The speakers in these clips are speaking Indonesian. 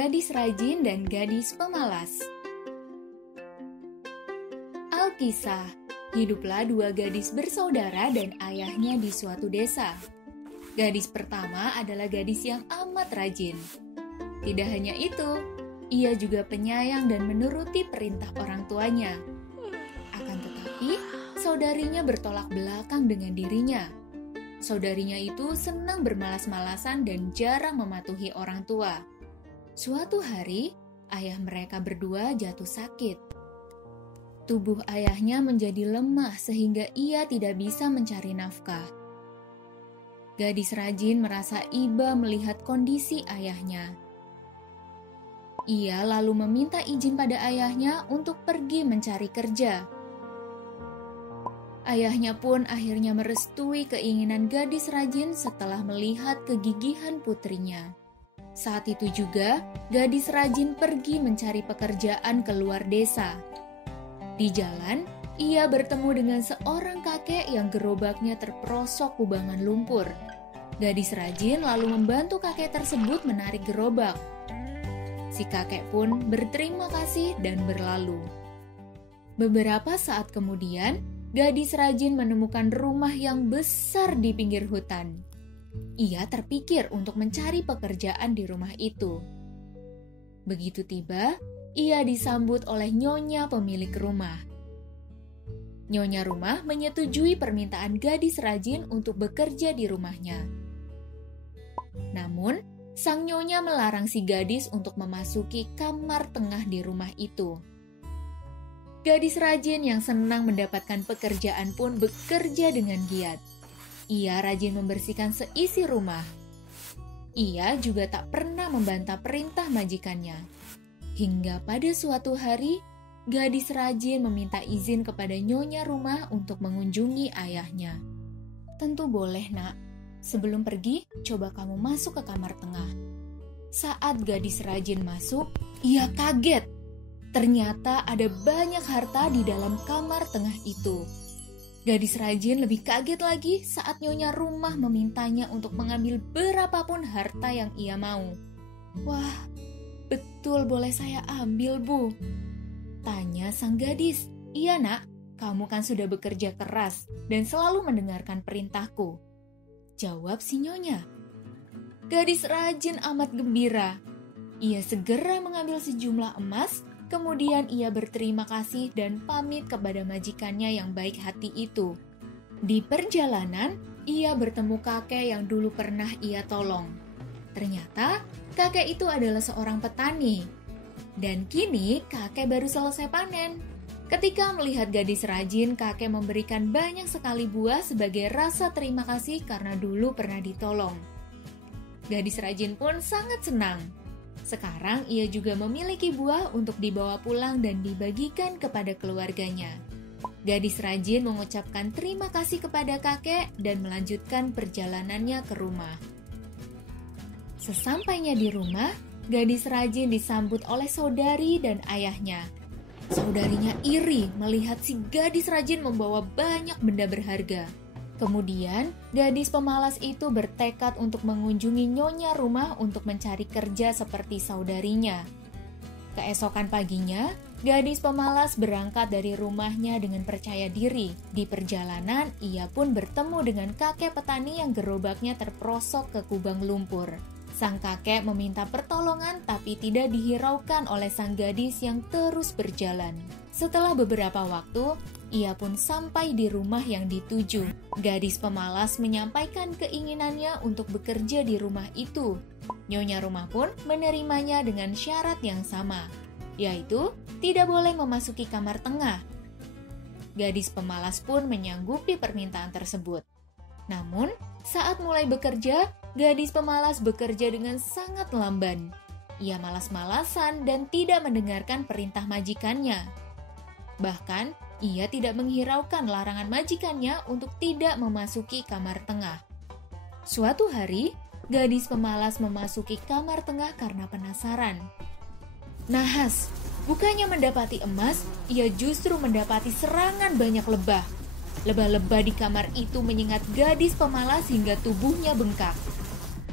Gadis Rajin dan Gadis Pemalas. Alkisah, hiduplah dua gadis bersaudara dan ayahnya di suatu desa. Gadis pertama adalah gadis yang amat rajin. Tidak hanya itu, ia juga penyayang dan menuruti perintah orang tuanya. Akan tetapi, saudarinya bertolak belakang dengan dirinya. Saudarinya itu senang bermalas-malasan dan jarang mematuhi orang tua. Suatu hari, ayah mereka berdua jatuh sakit. Tubuh ayahnya menjadi lemah sehingga ia tidak bisa mencari nafkah. Gadis rajin merasa iba melihat kondisi ayahnya. Ia lalu meminta izin pada ayahnya untuk pergi mencari kerja. Ayahnya pun akhirnya merestui keinginan gadis rajin setelah melihat kegigihan putrinya. Saat itu juga, gadis rajin pergi mencari pekerjaan keluar desa. Di jalan, ia bertemu dengan seorang kakek yang gerobaknya terperosok kubangan lumpur. Gadis rajin lalu membantu kakek tersebut menarik gerobak. Si kakek pun berterima kasih dan berlalu. Beberapa saat kemudian, gadis rajin menemukan rumah yang besar di pinggir hutan. Ia terpikir untuk mencari pekerjaan di rumah itu. Begitu tiba, ia disambut oleh nyonya pemilik rumah. Nyonya rumah menyetujui permintaan gadis rajin untuk bekerja di rumahnya. Namun, sang nyonya melarang si gadis untuk memasuki kamar tengah di rumah itu. Gadis rajin yang senang mendapatkan pekerjaan pun bekerja dengan giat. Ia rajin membersihkan seisi rumah. Ia juga tak pernah membantah perintah majikannya. Hingga pada suatu hari, gadis rajin meminta izin kepada nyonya rumah untuk mengunjungi ayahnya. Tentu boleh, nak. Sebelum pergi, coba kamu masuk ke kamar tengah. Saat gadis rajin masuk, ia kaget. Ternyata ada banyak harta di dalam kamar tengah itu. Gadis rajin lebih kaget lagi saat nyonya rumah memintanya untuk mengambil berapapun harta yang ia mau. Wah, betul boleh saya ambil, Bu? Tanya sang gadis. Iya, nak, kamu kan sudah bekerja keras dan selalu mendengarkan perintahku. Jawab si nyonya. Gadis rajin amat gembira. Ia segera mengambil sejumlah emas. Kemudian ia berterima kasih dan pamit kepada majikannya yang baik hati itu. Di perjalanan, ia bertemu kakek yang dulu pernah ia tolong. Ternyata, kakek itu adalah seorang petani. Dan kini, kakek baru selesai panen. Ketika melihat gadis rajin, kakek memberikan banyak sekali buah sebagai rasa terima kasih karena dulu pernah ditolong. Gadis rajin pun sangat senang. Sekarang ia juga memiliki buah untuk dibawa pulang dan dibagikan kepada keluarganya. Gadis rajin mengucapkan terima kasih kepada kakek dan melanjutkan perjalanannya ke rumah. Sesampainya di rumah, gadis rajin disambut oleh saudari dan ayahnya. Saudarinya iri melihat si gadis rajin membawa banyak benda berharga. Kemudian, gadis pemalas itu bertekad untuk mengunjungi nyonya rumah untuk mencari kerja seperti saudarinya. Keesokan paginya, gadis pemalas berangkat dari rumahnya dengan percaya diri. Di perjalanan, ia pun bertemu dengan kakek petani yang gerobaknya terperosok ke kubang lumpur. Sang kakek meminta pertolongan tapi tidak dihiraukan oleh sang gadis yang terus berjalan. Setelah beberapa waktu, ia pun sampai di rumah yang dituju. Gadis pemalas menyampaikan keinginannya untuk bekerja di rumah itu. Nyonya rumah pun menerimanya dengan syarat yang sama, yaitu tidak boleh memasuki kamar tengah. Gadis pemalas pun menyanggupi permintaan tersebut. Namun, saat mulai bekerja, gadis pemalas bekerja dengan sangat lamban. Ia malas-malasan dan tidak mendengarkan perintah majikannya. Bahkan, ia tidak menghiraukan larangan majikannya untuk tidak memasuki kamar tengah. Suatu hari, gadis pemalas memasuki kamar tengah karena penasaran. Nahas, bukannya mendapati emas, ia justru mendapati serangan banyak lebah. Lebah-lebah di kamar itu menyengat gadis pemalas hingga tubuhnya bengkak.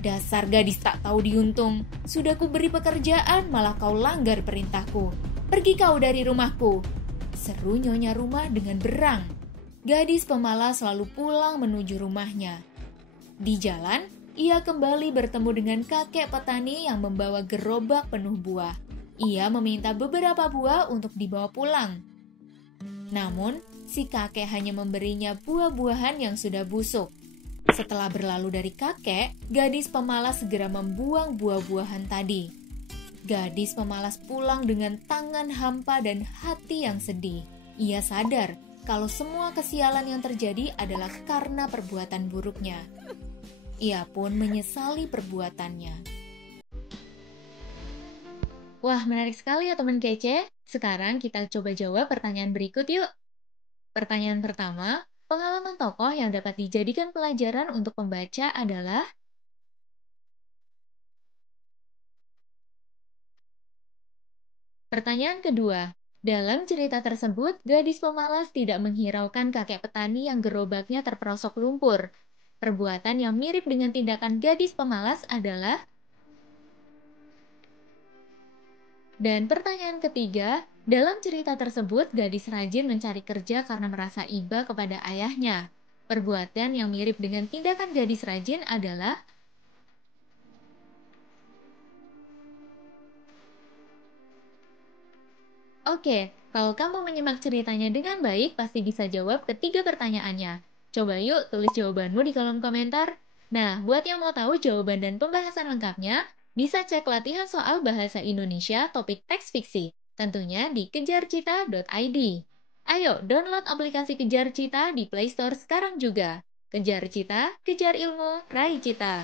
Dasar gadis tak tahu diuntung. Sudah kuberi pekerjaan, malah kau langgar perintahku. Pergi kau dari rumahku, seru nyonya rumah dengan berang. Gadis pemalas selalu pulang menuju rumahnya. Di jalan, ia kembali bertemu dengan kakek petani yang membawa gerobak penuh buah. Ia meminta beberapa buah untuk dibawa pulang. Namun, si kakek hanya memberinya buah-buahan yang sudah busuk. Setelah berlalu dari kakek, gadis pemalas segera membuang buah-buahan tadi. Gadis pemalas pulang dengan tangan hampa dan hati yang sedih. Ia sadar kalau semua kesialan yang terjadi adalah karena perbuatan buruknya. Ia pun menyesali perbuatannya. Wah, menarik sekali ya teman kece. Sekarang kita coba jawab pertanyaan berikut yuk. Pertanyaan pertama, pengalaman tokoh yang dapat dijadikan pelajaran untuk pembaca adalah. Pertanyaan kedua, dalam cerita tersebut, gadis pemalas tidak menghiraukan kakek petani yang gerobaknya terperosok lumpur. Perbuatan yang mirip dengan tindakan gadis pemalas adalah. Dan pertanyaan ketiga, dalam cerita tersebut, gadis rajin mencari kerja karena merasa iba kepada ayahnya. Perbuatan yang mirip dengan tindakan gadis rajin adalah. Oke, kalau kamu menyimak ceritanya dengan baik, pasti bisa jawab ketiga pertanyaannya. Coba yuk tulis jawabanmu di kolom komentar. Nah, buat yang mau tahu jawaban dan pembahasan lengkapnya, bisa cek latihan soal bahasa Indonesia topik teks fiksi, tentunya di kejarcita.id. Ayo, download aplikasi Kejar Cita di Play Store sekarang juga. Kejar Cita, kejar ilmu, raih cita.